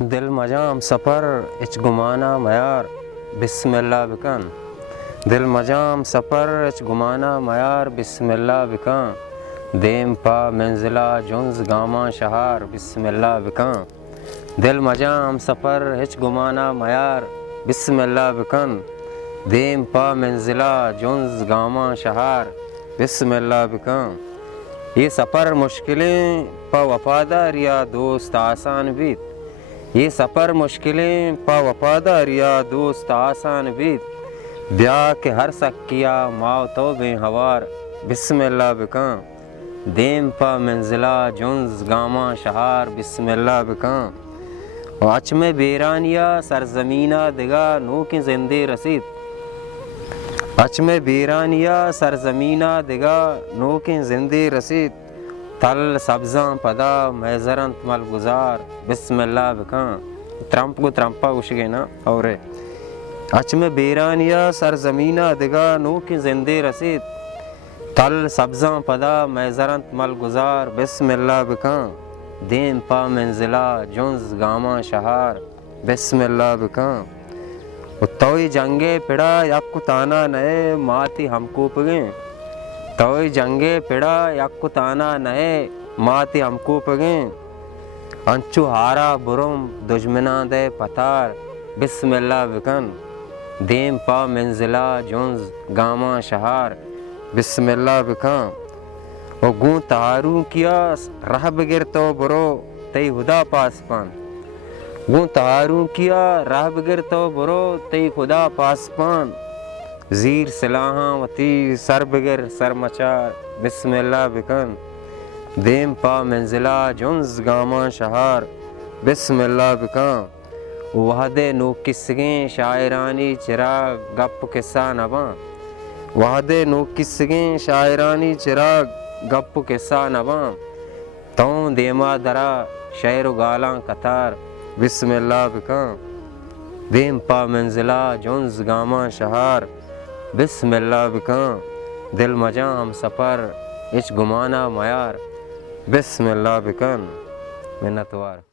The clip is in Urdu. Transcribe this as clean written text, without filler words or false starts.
دل مجام سفر اچ گمانا میار بسم اللہ بکن دل مجام سفر اچ گمانا میار بسم اللہ بکن دیم پا منزلہ جنز گاما شہار بسم اللہ بکن دل مجام سفر اچ گمانا میار بسم اللہ بکن دیم پا منزلہ جنز گاما شہار بسم اللہ بکن یہ سفر مشکلیں پا وفادار یا دوست آسان بیت یہ سفر مشکلیں پا وفادار یا دوست آسان بیت بیا کے ہر سکیا ماو تو بے ہوار بسم اللہ بکن دیم پا منزلہ جنز گاما شہار بسم اللہ بکن واچ میں بیرانیا سرزمینہ دگا نو کی زندے رسید اچ میں بیرانیا سرزمینہ دگا نو کی زندے رسید تل سبزاں پدا میزرنت مل گزار بسم اللہ بکن ترمپ کو ترمپا گوشگے نا اور اچ میں بیرانیا سرزمینہ دگا نو کی زندے رسید تل سبزاں پدا میزرنت مل گزار بسم اللہ بکن دیم پا منزلہ جنز گاما شہار بسم اللہ بکن توئی جنگے پڑا یک تانا نئے ماتی ہم کو پگیں توئی جنگے پڑا یک تانا نئے ماتی ہم کو پگیں انچو ہارا برم دجمناں دے پتار بسم اللہ بکن دیم پا منزلہ جنز گاما شہار بسم اللہ بکن او گوں تہاروں کیا رہ بگر تو برو تی خدا پاس پان گوں تہاروں کیا راہ بگر تو برو تی خدا پاس پان زیر سلاحاں وتی سر بگر سر مچار بسم اللہ بکن دیم پا منزلہ جنز گاما شہار بسم اللہ بکن وحدے نو کسگیں شاعرانی چراغ گپ قصہ نباں وحدے نو کسگیں شاعرانی چراغ گپ قصہ نباں توں دیما درا شعر و گالاں قطار بسم اللہ بکن دیم پا منزلہ جنز گاما شہار بسم اللہ بکن دل مجاں ہم سفر اچ گمانا میار بسم اللہ بکن منتوار